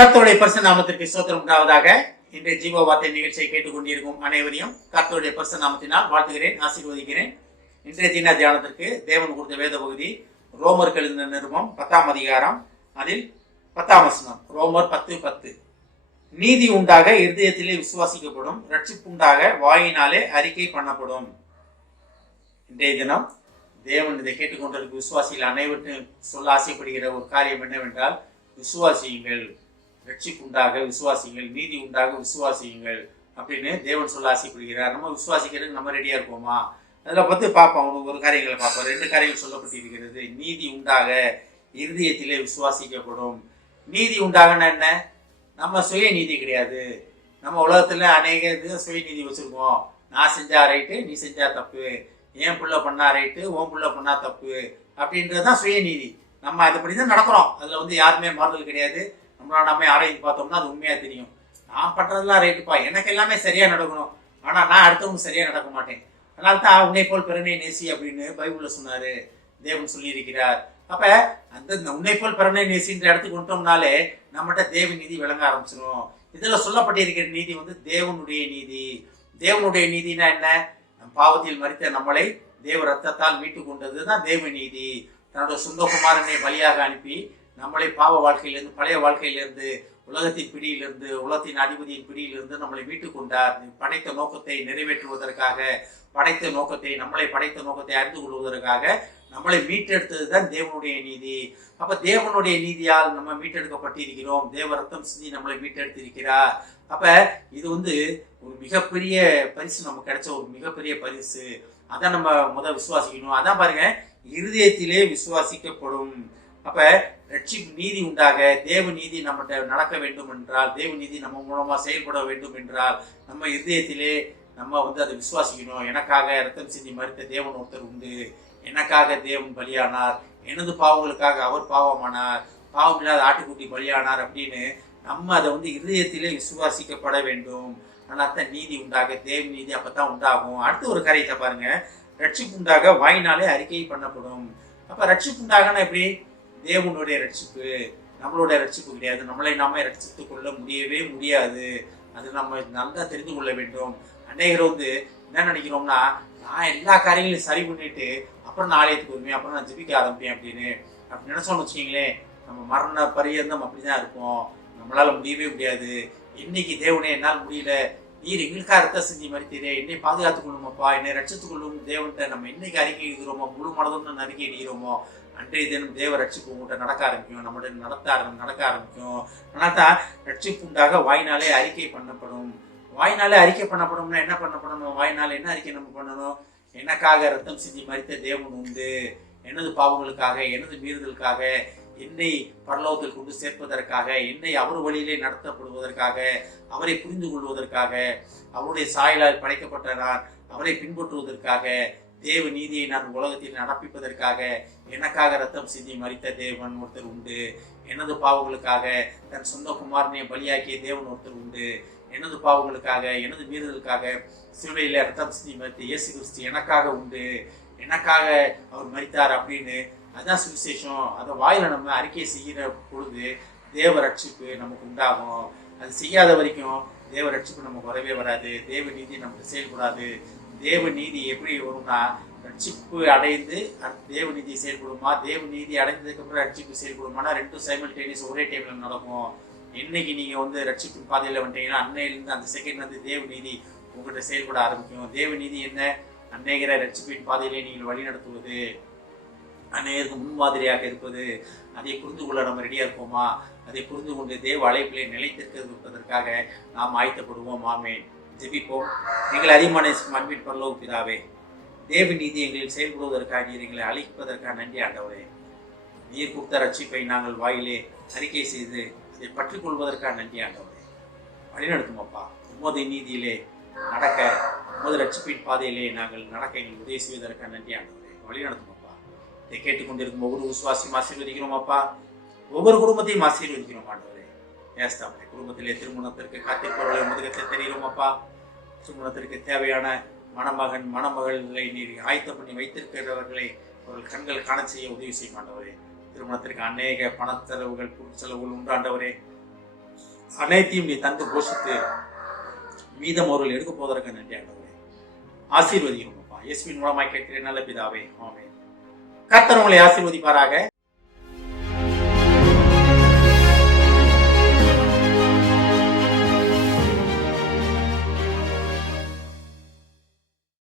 கர்த்தருடைய பரிசு நாமத்திற்கு சோத்திரம் உண்டாவதாக இன்றைய ஜீவ வார்த்தை நிகழ்ச்சியை கேட்டுக்கொண்டிருக்கும் அனைவரையும் கர்த்தருடைய பரிசு நாமத்தினால் வாழ்த்துகிறேன் ஆசீர்வதிக்கிறேன். இன்றைய தின தியானத்திற்கு தேவன் கொடுத்த வேத பகுதி ரோமர் எழுதின நிருபம் பத்தாம் அதிகாரம் அதில் பத்தாம் வசனம் ரோமர் பத்து பத்து. நீதி உண்டாக இருதயத்திலே விசுவாசிக்கப்படும் ரட்சிப்புண்டாக வாயினாலே அறிக்கை பண்ணப்படும். இன்றைய தினம் தேவன் இதை கேட்டுக்கொண்டிருக்கும் விசுவாசிகள் அனைவருக்கும் சொல்ல ஆசைப்படுகிற ஒரு காரியம் என்னவென்றால் விசுவாசியுங்கள். ரட்சிப்புண்டாக விசுவாசியுங்கள் நீதி உண்டாக விசுவாசியுங்கள் அப்படின்னு தேவன் சொல்ல ஆசைப்படுகிறார். நம்ம விசுவாசிக்கிறதுக்கு நம்ம ரெடியாக இருப்போமா? அதில் பார்த்து பார்ப்போம். ஒரு காரியங்களை பார்ப்போம். ரெண்டு காரியங்கள் சொல்லப்பட்டிருக்கிறது. நீதி உண்டாக இருதயத்திலே விசுவாசிக்கப்படும். நீதி உண்டாகனா என்ன? நம்ம சுய நீதி கிடையாது. நம்ம உலகத்தில் அநேக இது சுயநீதி வச்சுருக்கோம் நான் செஞ்சா ரைட்டு நீ செஞ்சா தப்பு. என் புள்ள பண்ணா ரைட்டு உன் புள்ள பண்ணா தப்பு அப்படின்றது தான் சுயநீதி நம்ம அதுபடி தான் நடக்கிறோம். அதில் வந்து யாருமே மாறுதல் கிடையாது. நம்மளோட நம்ம ஆராய்ச்சி பார்த்தோம்னா அது உண்மையாக தெரியும். நான் பண்ணுறதுலாம் ரைட்டுப்பா எனக்கு எல்லாமே சரியாக நடக்கணும். ஆனால் நான் அடுத்தவங்க சரியாக நடக்க மாட்டேன். அதனால தான் உன்னை போல் பிறனை நேசி அப்படின்னு பைபிளில் சொன்னார். தேவன் சொல்லியிருக்கிறார். அப்போ அந்த இந்த உன்னை போல் பிறனை நேசின்ற இடத்துக்கு கொண்டோம்னாலே நம்மகிட்ட தேவ நீதி விளங்க ஆரம்பிச்சிடும் இதில் சொல்லப்பட்டிருக்கிற நீதி வந்து தேவனுடைய நீதி. தேவனுடைய நீதினா என்ன? நம் பாவத்தில் மறித்த நம்மளை தேவ ரத்தத்தால் மீட்டு கொண்டது தான் தேவ நீதி. தன்னோட சுந்தகுமாரனை பலியாக அனுப்பி நம்மளை பாவ வாழ்க்கையிலிருந்து பழைய வாழ்க்கையிலிருந்து உலகத்தின் பிடியிலிருந்து உலகத்தின் அதிபதியின் பிடியிலிருந்து நம்மளை மீட்டு கொண்டார். படைத்த நோக்கத்தை நிறைவேற்றுவதற்காக படைத்த நோக்கத்தை நம்மளை படைத்த நோக்கத்தை அறிந்து கொள்வதற்காக நம்மளை மீட்டெடுத்தது தான் தேவனுடைய நீதி. அப்ப தேவனுடைய நீதியால் நம்ம மீட்டெடுக்கப்பட்டிருக்கிறோம். தேவ ரத்தம் சிந்தி நம்மளை மீட்டெடுத்திருக்கிறார். அப்ப இது வந்து ஒரு மிகப்பெரிய பரிசு நமக்கு கிடைச்ச ஒரு மிகப்பெரிய பரிசு. அதான் நம்ம முதல் விசுவாசிக்கணும். அதான் பாருங்க இருதயத்திலே விசுவாசிக்கப்படும். அப்ப ரட்சிப்பு நீதி உண்டாக தேவ நீதி நம்மகிட்ட நடக்க வேண்டும் என்றால் தேவ நீதி நம்ம மூலமா செயல்பட வேண்டும் என்றால் நம்ம இதயத்திலே நம்ம வந்து அதை விசுவாசிக்கணும். எனக்காக ரத்தம் சிந்தி மறுத்த தேவன் ஒருத்தர் உண்டு. எனக்காக தேவன் பலியானார். எனது பாவங்களுக்காக அவர் பாவமானார். பாவம் இல்லாத ஆட்டுக்குட்டி பலியானார் அப்படின்னு நம்ம அதை வந்து இதயத்திலே விசுவாசிக்கப்பட வேண்டும். ஆனால் தான் நீதி உண்டாக தேவ நீதி அப்பதான் உண்டாகும். அடுத்து ஒரு கரையத்தை பாருங்க. ரட்சிப்புண்டாக வாயினாலே அறிக்கை பண்ணப்படும். அப்ப ரட்சிப்புண்டாகனா எப்படி? தேவனுடைய ரட்சிப்பு நம்மளுடைய ரட்சிப்பு கிடையாது. நம்மளை நாம ரட்சித்துக் கொள்ள முடியவே முடியாது. அது நம்ம நல்லா தெரிந்து கொள்ள வேண்டும். அநேகர் வந்து என்ன நினைக்கிறோம்னா நான் எல்லா காரியங்களையும் சரி பண்ணிட்டு அப்புறம் நான் ஆலயத்துக்கு வருவேன் அப்புறம் நான் ஜிபிக்க ஆரம்பிப்பேன் அப்படின்னு. அப்படி நினைச்சோம்னு வச்சுக்கீங்களேன் நம்ம மரண பரியந்தம் அப்படிதான் இருப்போம் நம்மளால முடியவே முடியாது. இன்னைக்கு தேவனே என்னால் முடியல. நீர் எங்களுக்காக ரத்த செஞ்சு மறுத்தீரே என்னை பாதுகாத்துக் கொள்ளுமாப்பா என்னை ரட்சித்துக் கொள்ளும் தேவன்கிட்ட நம்ம என்னைக்கு அறிக்கை எழுதுகிறோமோ முழு மனதும் அறிக்கை எழுகிறோமோ அன்றைய தினம் தேவ ரட்சிப்பு உங்கள்கிட்ட நடக்க ஆரம்பிக்கும் நம்மளுடைய நடத்த ஆரம்பி நடக்க ஆரம்பிக்கும். நடத்தா ரட்சிப்பு உண்டாக வாய்னாலே அறிக்கை பண்ணப்படும். வாய்னாலே அறிக்கை பண்ணப்படும்னா என்ன பண்ணப்படணும்? வாய்னால என்ன அறிக்கை நம்ம பண்ணணும்? எனக்காக ரத்தம் சிந்தி மறித்த தேவன் உண்டு. எனது பாவங்களுக்காக எனது மீறுதலுக்காக என்னை பரலோகத்தில் கொண்டு சேர்ப்பதற்காக என்னை அவர் வழியிலே நடத்தப்படுவதற்காக அவரை புரிந்து கொள்வதற்காக அவருடைய சாயலால் படைக்கப்பட்ட நான் அவரை பின்பற்றுவதற்காக தேவ நீதியை நான் உலகத்தில் நடப்பிப்பதற்காக எனக்காக ரத்தம் சிந்தி மறித்த தேவன் ஒருத்தர் உண்டு. எனது பாவங்களுக்காக தன் சொந்த குமாரனை பலியாக்கிய தேவன் ஒருத்தர் உண்டு. எனது பாவங்களுக்காக எனது மீறுதலுக்காக சிறுவையில் ரத்தம் சிந்தி மறித்த இயேசு கிறிஸ்து எனக்காக உண்டு. எனக்காக அவர் மறித்தார் அப்படின்னு அதான் சுவிசேஷம். அதை வாயில் நம்ம அறிக்கை செய்கிற பொழுது தேவ ரட்சிப்பு நமக்கு உண்டாகும். அது செய்யாத வரைக்கும் தேவ ரட்சிப்பு நமக்கு வரவே வராது. தேவ நீதி நமக்கு செயல்படாது. தேவநீதி எப்படி வரும்னா ரட்சிப்பு அடைந்து தேவநீதி செயல்படுமா? தேவநீதி அடைந்ததுக்கு அப்புறம் ரட்சிப்பு செயல்படுமானா ரெண்டும் சைமல்டேனியஸ் ஒரே டைம்ல நடக்கும். என்னைக்கு நீங்க வந்து ரட்சிப்பு பாதையில வந்துட்டீங்கன்னா அன்னையிலிருந்து அந்த செகண்ட் வந்து தேவநீதி உங்கள்கிட்ட செயல்பட ஆரம்பிக்கும். தேவநீதி என்ன? அநேகரை ரட்சிப்பின் பாதையிலே நீங்கள் வழிநடத்துவது அநேகருக்கு முன்மாதிரியாக இருப்பது. அதை புரிந்து கொள்ள நம்ம ரெடியா இருப்போமா? அதை புரிந்து கொண்டு தேவ அழைப்பிலே நிலைத்திருக்கிறதுக்காக நாம் ஆயத்தப்படுவோம். ஆமே ஜெபிப்போம். எங்களை அதிகமான அன்பின் பரலோக பிதாவே தேவ நீதி எங்களில் செயல்படுவதற்காக நீர் எங்களை அழைப்பதற்காக நன்றி ஆண்டவரே. நீர் கொடுத்த ரட்சிப்பை நாங்கள் வாயிலே அறிக்கை செய்து அதை பற்றிக்கொள்வதற்காக நன்றி ஆண்டவரே. வழிநடத்தும் அப்பா உமது நீதியிலே நடக்க உமது ரட்சிப்பின் பாதையிலே நாங்கள் நடக்க எங்களுக்கு உதவி செய்வதற்காக நன்றி ஆண்டவரே. வழிநடத்தும் அப்பா இதை கேட்டுக்கொண்டிருக்கும் ஒவ்வொரு விசுவாசியும் ஆசீர்வதிக்கிறோம் அப்பா ஒவ்வொரு குடும்பத்தையும் ஆசீர்வதிக்கிறோம் ஆண்டவரே. ஏஸ்தாப்பே குடும்பத்திலே திருமணத்திற்கு காத்திருப்பவர்களை முதுகத்தை தெரிகிறோம் அப்பா திருமணத்திற்கு தேவையான மணமகன் மணமகளை நீர் ஆயத்தம் பண்ணி வைத்திருக்கிறவர்களை அவர்கள் கண்கள் காண செய்ய உதவி செய்ய மாட்டவரே திருமணத்திற்கு அநேக பணச்செலவுகள் பொருட்செலவுகள் உண்டாண்டவரே அனைத்தையும் நீ தந்து போஷித்து மீதம் அவர்கள் எடுக்க போவதற்கு நன்றி ஆண்டவரே. ஆசீர்வதிக்கும் அப்பா இயேசுவின் கேட்கிறேன் நல்ல பிதாவே. ஆமே கர்த்தர் உங்களை ஆசீர்வதிப்பாராக.